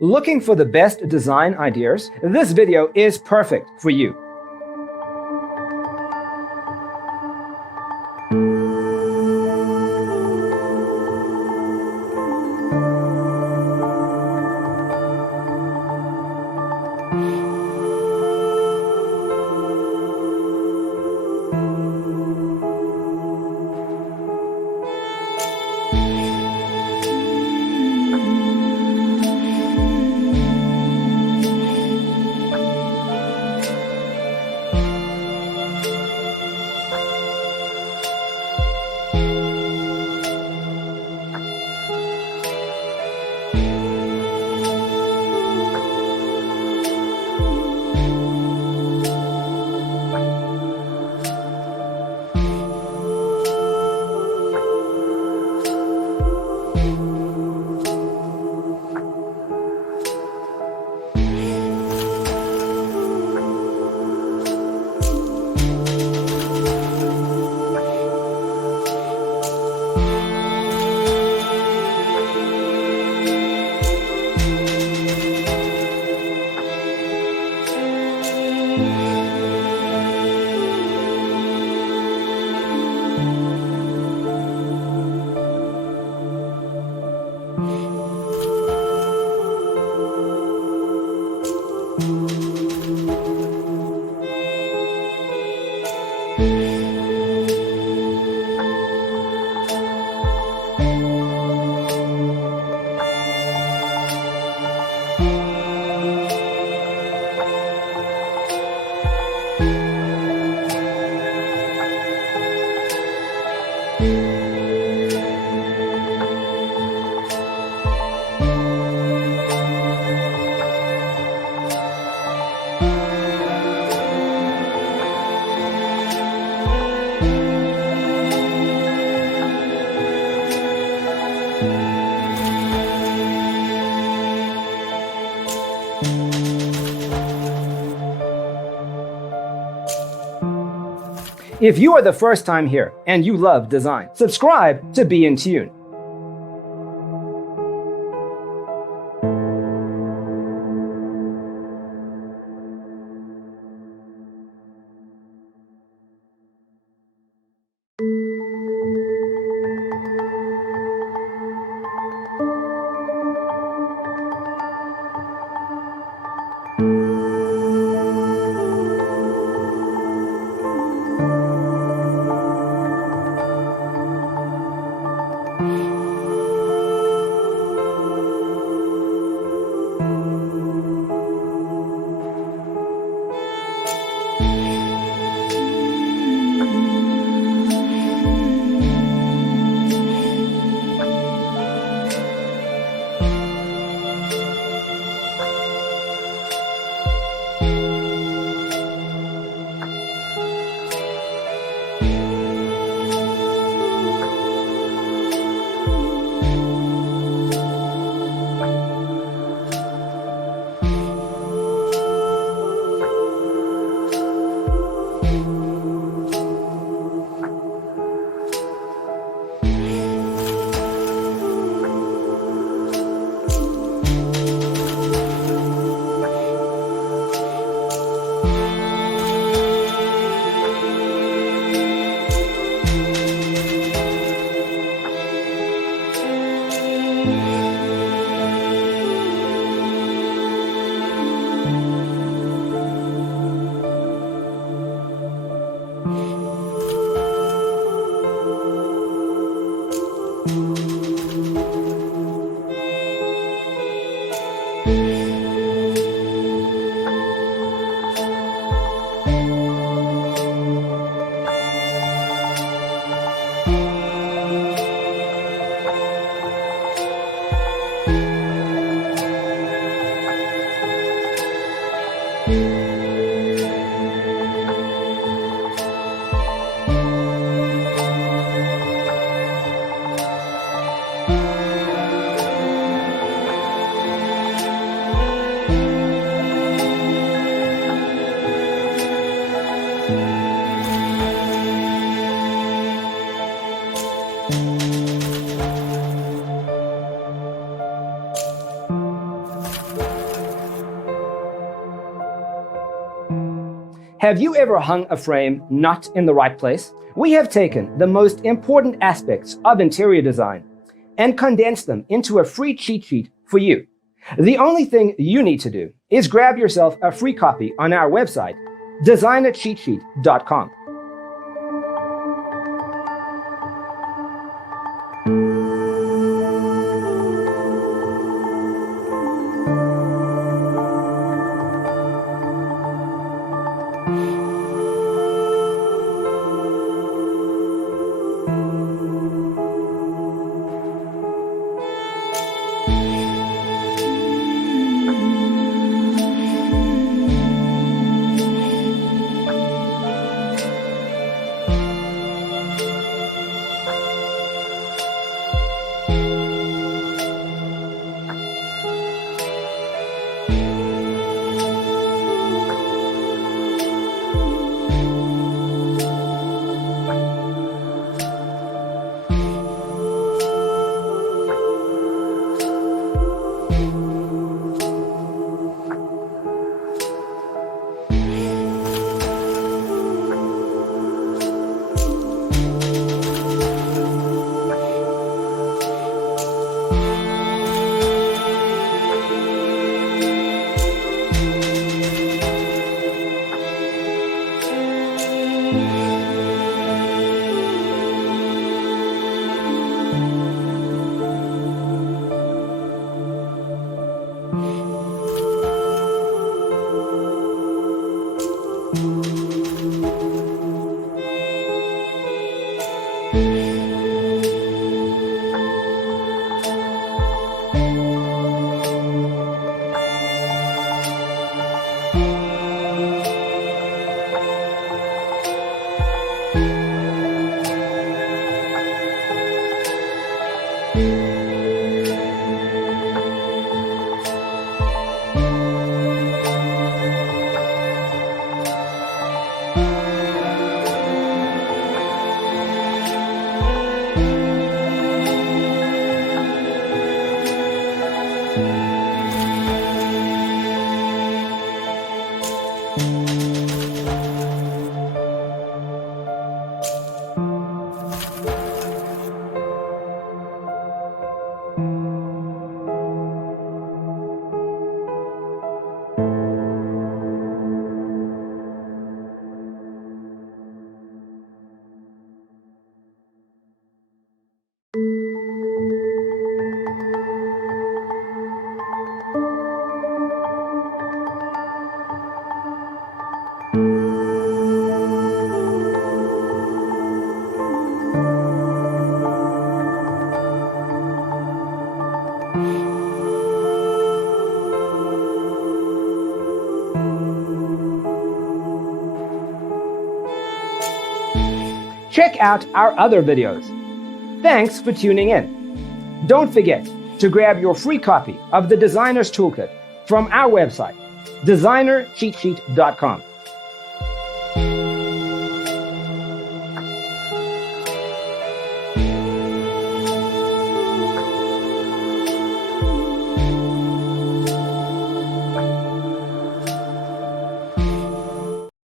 Looking for the best design ideas? This video is perfect for you. If you are the first time here and you love design, subscribe to be in tune. Have you ever hung a frame not in the right place? We have taken the most important aspects of interior design and condensed them into a free cheat sheet for you. The only thing you need to do is grab yourself a free copy on our website, designercheatsheet.com. Check out our other videos. Thanks for tuning in. Don't forget to grab your free copy of the Designer's Toolkit from our website, designercheatsheet.com.